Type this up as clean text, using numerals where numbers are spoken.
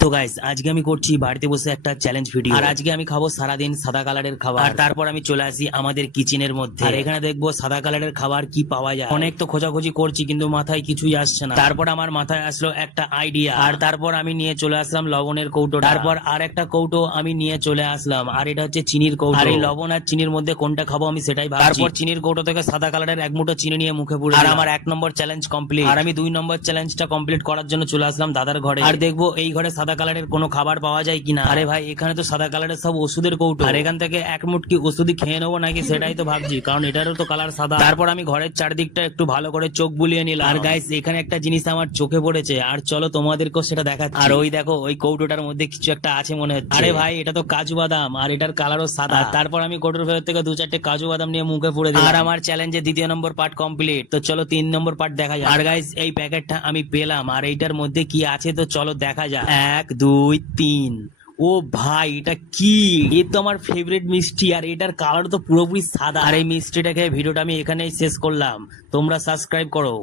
তো গাইস আজকে আমি করছি বাড়িতে বসে একটা চ্যালেঞ্জ ভিডিও। আর আজকে আমি খাবো সারাদিন সাদা কালারের খাবার, আর তারপর আমি চলে আসি আমাদের কিচেনের মধ্যে। আর এখানে দেখবো সাদা কালারের খাবার কি পাওয়া যায়। অনেক তো খোঁজাখুঁজি করছি কিন্তু মাথায় কিছুই আসছে না। তারপর আমার মাথায় আসলো একটা আইডিয়া, আর তারপর আমি নিয়ে চলে আসলাম লবণের কৌটো। তারপর আর একটা কৌটো আমি নিয়ে চলে আসলাম, আর এটা হচ্ছে চিনির কৌটো। আর এই লবণ আর চিনির মধ্যে কোনটা খাবো আমি সেটাই ভাবছি। তারপর চিনির কৌটো থেকে সাদা কালারের এক মুঠো চিনি নিয়ে মুখে পুরে, আর আমার 1 নম্বর চ্যালেঞ্জ কমপ্লিট। আর আমি 2 নম্বর চ্যালেঞ্জটা কমপ্লিট করার জন্য চলে আসলাম দাদার ঘরে, আর দেখবো এই ঘরে সাদা কালারের কোনো খাবার পাওয়া যায় কিনা। আরে ভাই এখানে তো সাদা কালারের সব ওষুধের কৌটো, আর এখান থেকে এক মুটকি ওষুধই খেয়ে নেবো নাকি সেটাই তো ভাবছি, কারণ এটারও তো কালার সাদা। তারপর আমি ঘরের চারদিকটা একটু ভালো করে চোখ বুলিয়ে নিলাম। আর গাইস এখানে একটা জিনিস আমার চোখে পড়েছে, আর চলো তোমাদেরকেও সেটা দেখাচ্ছি। আর ওই দেখো ওই কৌটোটার মধ্যে কিছু একটা আছে মনে হচ্ছে। আরে ভাই এটা তো কাজু বাদাম, আর এটার কালারও সাদা। তারপর আমি কৌটোর ভেতর থেকে 2-4টে কাজু বাদাম নিয়ে মুখে পুরে দিলাম। আর আমার চ্যালেঞ্জের 2য় নম্বর পার্ট কমপ্লিট। তো চলো 3 নম্বর পার্ট দেখা যাক। আর গাইস এই প্যাকেটটা আমি পেলাম, আর এইটার মধ্যে কি আছে তো চলো দেখা যাক। 1 2 3। ও ভাই এটা কি? এ তো আমার ফেভারিট মিষ্টি, আর এটার কালার তো পুরোপুরি সাদা। আর এই মিষ্টিটা খেয়ে ভিডিওটা আমি এখানেই শেষ করলাম। তোমরা সাবস্ক্রাইব করো।